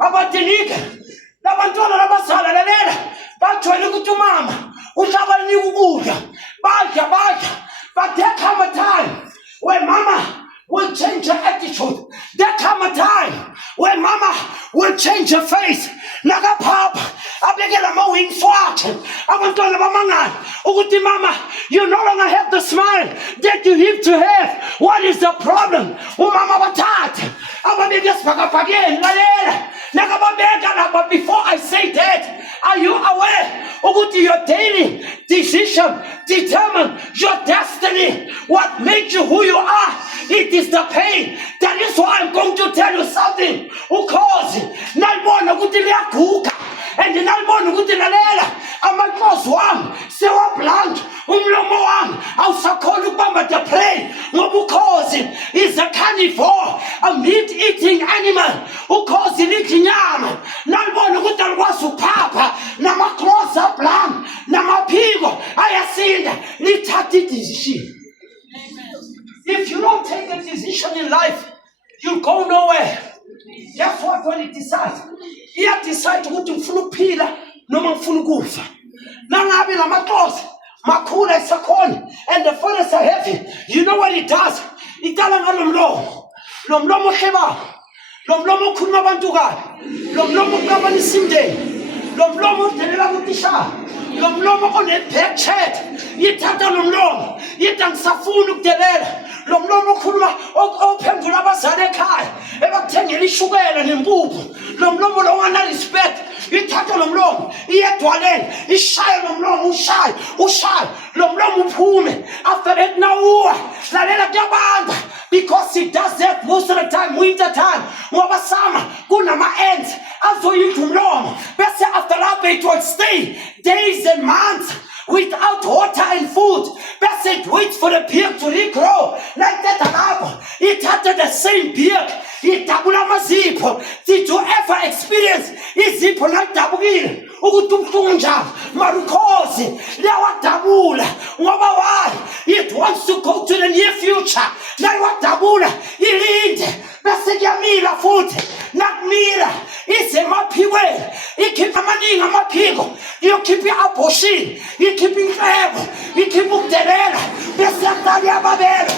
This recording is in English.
abadilike labantwana labazala lalela bajwayele ukuthi umama uhlaba linika ukudla badla but there come a time when mama will change her attitude. There come a time when mama will change her face. Nakapapa abekela ama-wings wakhe abantwana bamangala ukuthi mama you no longer have the smile that you used to have. What is the problem? Umama bathathe ababeke esibhakabhakeni lalela nakababeka lapha. Before I say that, are you aware ukuthi your daily decision determine your destiny? What makes you who you are? It is the pain. That is why I'm going to tell you something. Ukhozi nalibona ukuthi liyaguga and nalibona ukuthi lalela amakhosi wami sewablank umlomo wami awusakhona ukubamba the prey ngoba ukhozi is a carnivore, a meat-eating animal. Ukhozi lidla inyama nalibona ukuthi alikwazi ukuphapha namakrosi ablank namaphiko ayasinda lithatha idecision. If you don't take a decision in life, you'll go nowhere. That's what when it decides. You have to decide ukuthi ngifuna ukuphila noma ngifuna ukufa. Nangabe lamakhosi makhulu esakhona and the furnace are heavy. You know what it does? Itala ngalo mlomo. Lo mlomo ohebayo. Lo mlomo okhuluma abantu kabi. Lo mlomo oqabana isindeni. Lo mlomo odelela kutishaya. Lo mlomo one-back chat. Yithatha lo mlomo. Yithi angisafuni ukudelela. Lo mlomo okhuluma ophendula abazali ekhaya ebakuthengela ishukela nempuphu. Lo mlomo lo ungana-respect. Ithatha lo mlomo iyedwaleni ishaye lo mlomo ushaye lo mlomo uphume. After that nawuwa lalela kuyabanda because it does that most of the time winter time ngoba summer kunama-ants azoyidla umlomo bese after lapho it will stay days and months without water and food. Best it waits for the beard to regrow. Like that lapho. It had the same beard. It dabula mazipho. Did you ever experience izipho like dabukile? Ukuthi ubuhlungu njalo. Marukhozi liyawadabula. Ngoba why? It wants to go to the near future. Nayiwadabula ilinde. Bese kuyamila futhi. Nakumila isemaphikweni. Ikhipha amaningi amaphiko. Iyokhipha i-abortion. Ikhipha inhlebo. Ikhipha ukudelela. Bese yaqala iyababela.